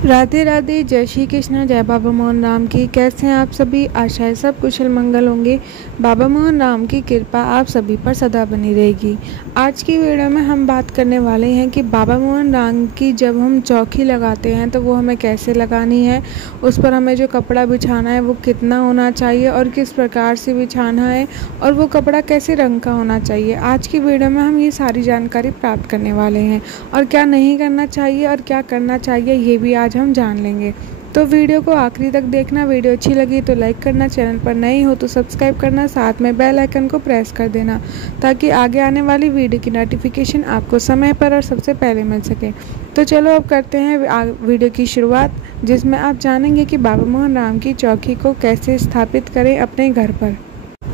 राधे राधे, जय श्री कृष्ण, जय बाबा मोहन राम की। कैसे हैं आप सभी? आशा है सब कुशल मंगल होंगे। बाबा मोहन राम की कृपा आप सभी पर सदा बनी रहेगी। आज की वीडियो में हम बात करने वाले हैं कि बाबा मोहन राम की जब हम चौकी लगाते हैं तो वो हमें कैसे लगानी है, उस पर हमें जो कपड़ा बिछाना है वो कितना होना चाहिए और किस प्रकार से बिछाना है, और वो कपड़ा कैसे रंग का होना चाहिए। आज की वीडियो में हम ये सारी जानकारी प्राप्त करने वाले हैं, और क्या नहीं करना चाहिए और क्या करना चाहिए ये भी आज हम जान लेंगे। तो वीडियो को आखिरी तक देखना। वीडियो अच्छी लगी तो लाइक करना, चैनल पर नए हो तो सब्सक्राइब करना, साथ में बेल आइकन को प्रेस कर देना ताकि आगे आने वाली वीडियो की नोटिफिकेशन आपको समय पर और सबसे पहले मिल सके। तो चलो अब करते हैं वीडियो की शुरुआत, जिसमें आप जानेंगे कि बाबा मोहन राम की चौकी को कैसे स्थापित करें अपने घर पर।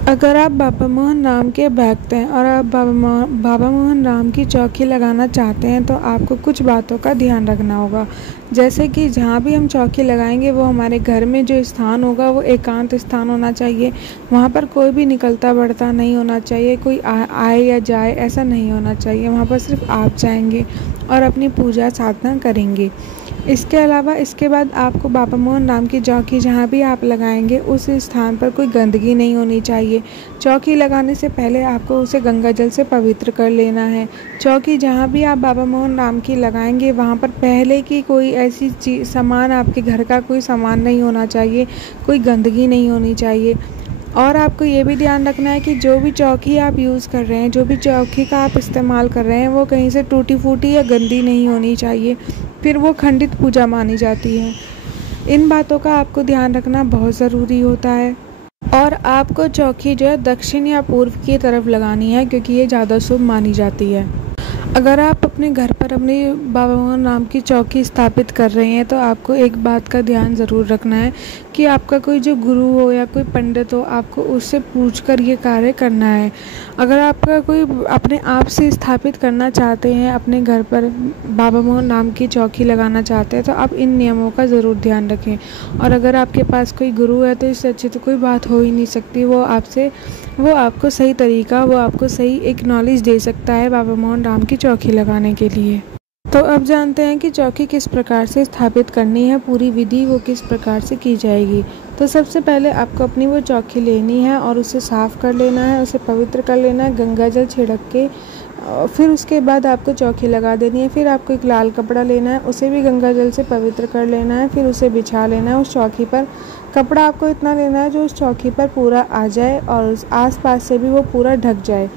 अगर आप बाबा मोहन राम के भक्त हैं और आप बाबा मोहन राम की चौकी लगाना चाहते हैं तो आपको कुछ बातों का ध्यान रखना होगा। जैसे कि जहाँ भी हम चौकी लगाएंगे वो हमारे घर में जो स्थान होगा वो एकांत स्थान होना चाहिए। वहाँ पर कोई भी निकलता बढ़ता नहीं होना चाहिए, कोई आए या जाए ऐसा नहीं होना चाहिए। वहाँ पर सिर्फ आप जाएंगे और अपनी पूजा साधना करेंगे। इसके अलावा इसके बाद आपको बाबा मोहन राम की चौकी जहाँ भी आप लगाएंगे उस स्थान पर कोई गंदगी नहीं होनी चाहिए। चौकी लगाने से पहले आपको उसे गंगा जल से पवित्र कर लेना है। चौकी जहाँ भी आप बाबा मोहन राम की लगाएंगे वहाँ पर पहले की कोई ऐसी चीज़ सामान, आपके घर का कोई सामान नहीं होना चाहिए, कोई गंदगी नहीं होनी चाहिए। और आपको ये भी ध्यान रखना है कि जो भी चौकी आप यूज़ कर रहे हैं, जो भी चौकी का आप इस्तेमाल कर रहे हैं, वो कहीं से टूटी फूटी या गंदी नहीं होनी चाहिए, फिर वो खंडित पूजा मानी जाती है। इन बातों का आपको ध्यान रखना बहुत ज़रूरी होता है। और आपको चौकी जो है दक्षिण या पूर्व की तरफ लगानी है, क्योंकि ये ज़्यादा शुभ मानी जाती है। अगर आप अपने घर पर अपने बाबा मोहन राम की चौकी स्थापित कर रहे हैं तो आपको एक बात का ध्यान ज़रूर रखना है कि आपका कोई जो गुरु हो या कोई पंडित हो, आपको उससे पूछकर ये कार्य करना है। अगर आपका कोई अपने आप से स्थापित करना चाहते हैं, अपने घर पर बाबा मोहन राम की चौकी लगाना चाहते हैं, तो आप इन नियमों का ज़रूर ध्यान रखें। और अगर आपके पास कोई गुरु है तो इससे अच्छी तो कोई बात हो ही नहीं सकती। वो आपको सही तरीका, वो आपको सही एक नॉलेज दे सकता है बाबा मोहन राम की चौकी लगाने के लिए। तो अब जानते हैं कि चौकी किस प्रकार से स्थापित करनी है, पूरी विधि वो किस प्रकार से की जाएगी। तो सबसे पहले आपको अपनी वो चौकी लेनी है और उसे साफ़ कर लेना है, उसे पवित्र कर लेना है गंगा जल छिड़क के। फिर उसके बाद आपको चौकी लगा देनी है। फिर आपको एक लाल कपड़ा लेना है, उसे भी गंगा जल से पवित्र कर लेना है। फिर उसे बिछा लेना है उस चौकी पर। कपड़ा आपको इतना लेना है जो उस चौकी पर पूरा आ जाए और उस आसपास से भी वो पूरा ढक जाए।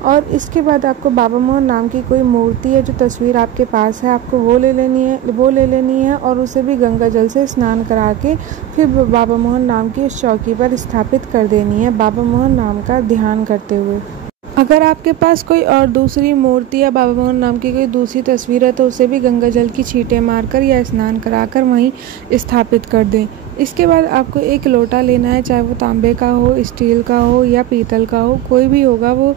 और इसके बाद आपको बाबा मोहन राम की कोई मूर्ति या जो तस्वीर आपके पास है, आपको वो ले लेनी है और उसे भी गंगा जल से स्नान करा के फिर बाबा मोहन राम की उस चौकी पर स्थापित कर देनी है, बाबा मोहन राम का ध्यान करते हुए। अगर आपके पास कोई और दूसरी मूर्ति या बाबा मोहन राम की कोई दूसरी तस्वीर है तो उसे भी गंगा जल की छींटे मारकर या स्नान कराकर वहीं स्थापित कर दें। इसके बाद आपको एक लोटा लेना है, चाहे वो तांबे का हो, स्टील का हो या पीतल का हो, कोई भी होगा वो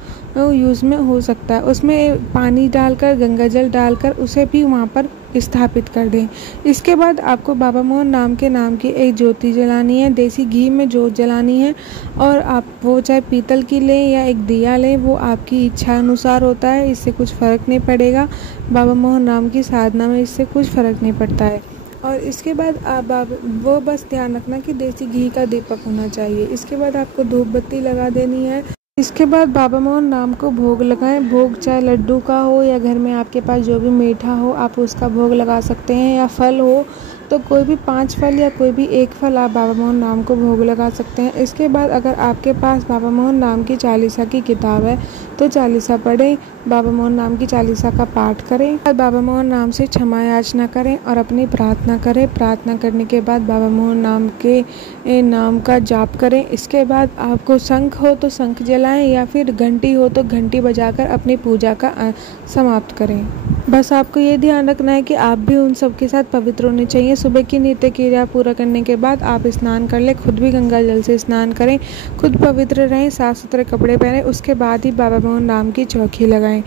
यूज़ में हो सकता है। उसमें पानी डालकर, गंगा जल डालकर उसे भी वहाँ पर स्थापित कर दें। इसके बाद आपको बाबा मोहन राम के नाम की एक ज्योति जलानी है, देसी घी में ज्योत जलानी है। और आप वो चाहे पीतल की लें या एक दिया लें, वो आपकी इच्छा अनुसार होता है, इससे कुछ फ़र्क नहीं पड़ेगा। बाबा मोहन राम की साधना में इससे कुछ फ़र्क नहीं पड़ता है। और इसके बाद आप वो बस ध्यान रखना कि देसी घी का दीपक होना चाहिए। इसके बाद आपको धूप बत्ती लगा देनी है। इसके बाद बाबा मोहन राम को भोग लगाएं। भोग चाहे लड्डू का हो या घर में आपके पास जो भी मीठा हो आप उसका भोग लगा सकते हैं, या फल हो तो कोई भी 5 फल या कोई भी एक फल आप बाबा मोहन राम को भोग लगा सकते हैं। इसके बाद अगर आपके पास बाबा मोहन राम की चालीसा की किताब है तो चालीसा पढ़ें, बाबा मोहन राम की चालीसा का पाठ करें और बाबा मोहन राम से क्षमा याचना करें और अपनी प्रार्थना करें। प्रार्थना करने के बाद बाबा मोहन राम के नाम का जाप करें। इसके बाद आपको शंख हो तो शंख जलाएं या फिर घंटी हो तो घंटी बजाकर अपनी पूजा का समाप्त करें। बस आपको ये ध्यान रखना है कि आप भी उन सब के साथ पवित्र होने चाहिए। सुबह की नित्य क्रिया पूरा करने के बाद आप स्नान कर लें, खुद भी गंगा जल से स्नान करें, खुद पवित्र रहें, साफ सुथरे कपड़े पहनें, उसके बाद ही बाबा मोहन राम की चौकी लगाएं।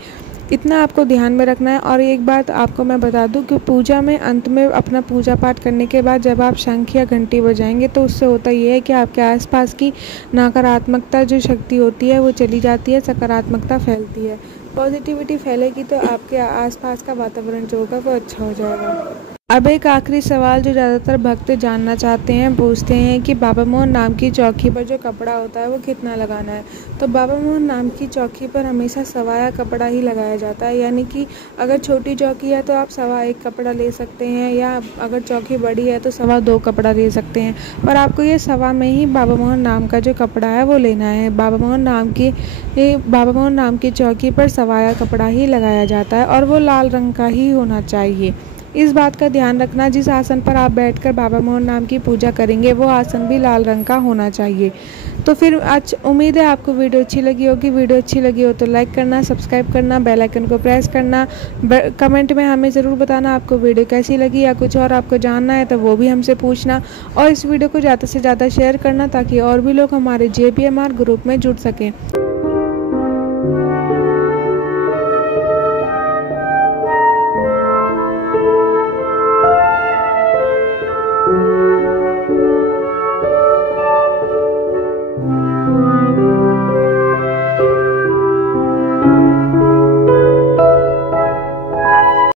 इतना आपको ध्यान में रखना है। और एक बात आपको मैं बता दूं कि पूजा में अंत में अपना पूजा पाठ करने के बाद जब आप शंख या घंटी बजाएंगे तो उससे होता ये है कि आपके आसपास की नकारात्मकता जो शक्ति होती है वो चली जाती है, सकारात्मकता फैलती है, पॉजिटिविटी फैलेगी तो आपके आसपास का वातावरण जो होगा वो अच्छा हो जाएगा। अब एक आखिरी सवाल जो ज़्यादातर भक्त जानना चाहते हैं, पूछते हैं कि बाबा मोहन नाम की चौकी पर जो कपड़ा होता है वो कितना लगाना है। तो बाबा मोहन नाम की चौकी पर हमेशा सवाया कपड़ा ही लगाया जाता है, यानी कि अगर छोटी चौकी है तो आप 1.25 कपड़ा ले सकते हैं, या अगर चौकी बड़ी है तो 2.25 कपड़ा ले सकते हैं। पर आपको ये 1.25 में ही बाबा मोहन नाम का जो कपड़ा है वो लेना है। बाबा मोहन नाम की चौकी पर सवाया कपड़ा ही लगाया जाता है और वो लाल रंग का ही होना चाहिए। इस बात का ध्यान रखना, जिस आसन पर आप बैठकर बाबा मोहन नाम की पूजा करेंगे वो आसन भी लाल रंग का होना चाहिए। तो फिर आज उम्मीद है आपको वीडियो अच्छी लगी होगी। वीडियो अच्छी लगी हो तो लाइक करना, सब्सक्राइब करना, बेल आइकन को प्रेस करना। कमेंट में हमें ज़रूर बताना आपको वीडियो कैसी लगी, या कुछ और आपको जानना है तो वो भी हमसे पूछना। और इस वीडियो को ज़्यादा से ज़्यादा शेयर करना ताकि और भी लोग हमारे JPMR ग्रुप में जुड़ सकें।